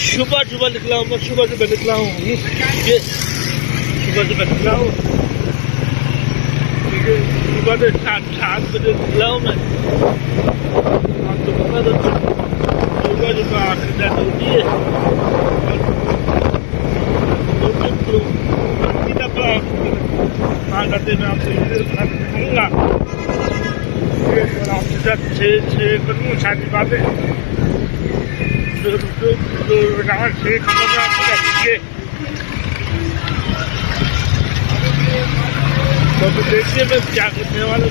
सुबह सुबह निकला हूँ मैं, सुबह सुबह निकला हूँ ये, सुबह सुबह निकला हूँ, सुबह से 7 बजे निकला हूँ मैं। तो बता दो सुबह सुबह आखिर होती है करते मैं आपसे कहूँगा आपके साथ छः करूँ शादी बातें जो रात से तो देखिए मैं क्या करने वाला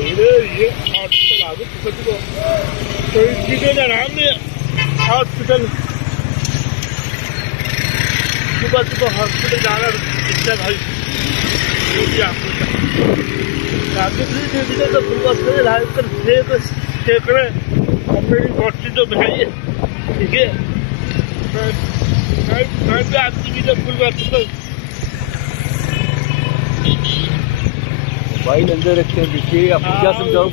ये हॉस्पिटल आ गए तो चीज़ों का नाम है हॉस्पिटल। सुबह सुबह हॉस्पिटल जाना इच्छा भाई तो सुबह सेकड़े अपनी बॉडी तो बनाइए, ठीक है। मैं भी आदमी की जब फुल मोबाइल अंदर रखे देखिए, आपको क्या समझाओ।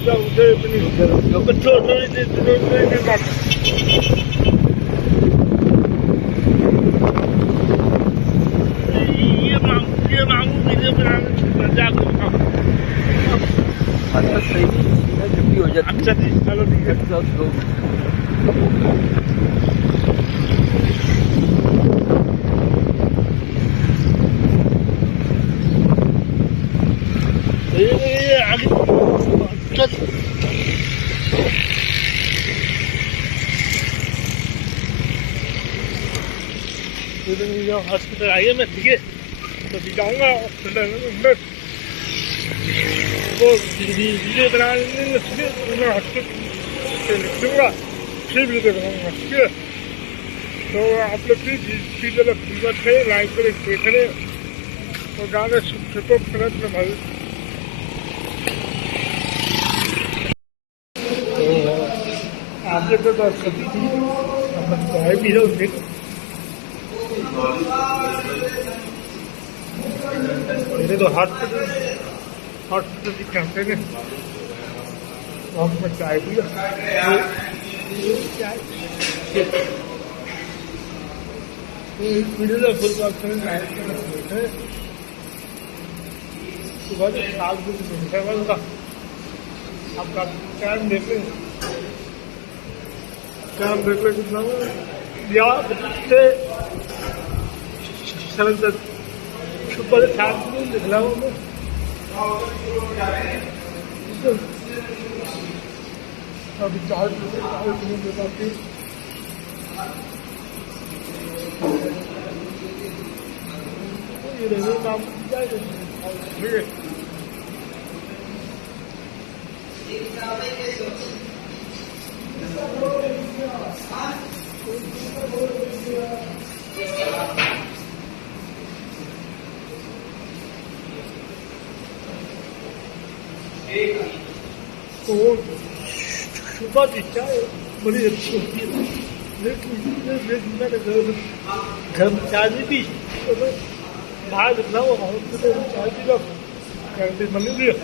अच्छा सही छुट्टी हो जाती। अच्छा जी चलो ठीक है। हॉस्पिटल आइए मैं, ठीक है। तो दिखाऊंगा हॉस्पिटल वो वीडियो बना लेंगे, ठीक है। मैं हॉस्पिटल लिख दूँगा, फिर वीडियो बनाऊँगा, ठीक है। तो आप लोग प्लीज वीडियो लाइक करें, शेयर करें। और गाने सुतो प्रयत्न भाई आपने तो बात करती थी अपन चाय पी रहे उसने मेरे तो हॉस्पिटल की कहते हैं मैं चाय पिया वीडियो फुल बात करें सुबह से 7 बजे का आपका टाइम देख लें कितना या से सुबह से 7 बजे निकला हूँ मैं अभी 4 बजे बाकी ये रहने काम जाएगा ठीक है तो सुबह की चाय बड़ी अच्छी होती है लेकिन मैंने घर में चाय नहीं पी तो मैं बाहर निकला हुआ हॉस्पिटल में चाय पी रहा कैंटीन बनी हुई है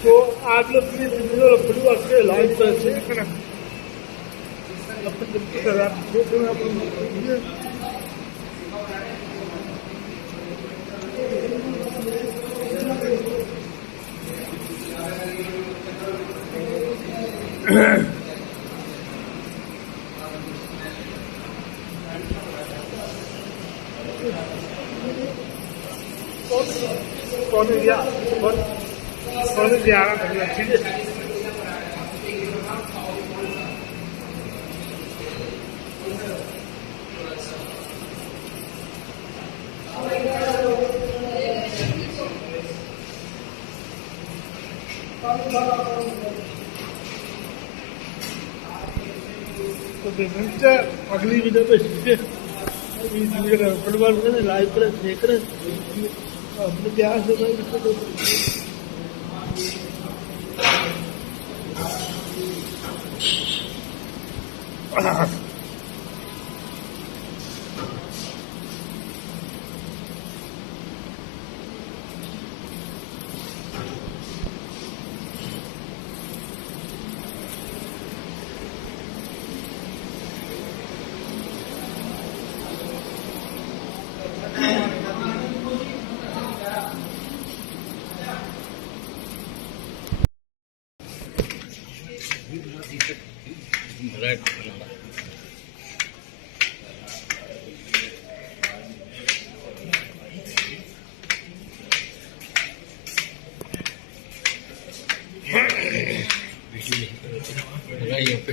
तो आप लोग परिवार के लाइफ पर से कौन दिया ठीक है तो देखते अगली वीडियो पे सीधे परिवार में लाइव पर देख रहे अपने प्यार से यहाँ पे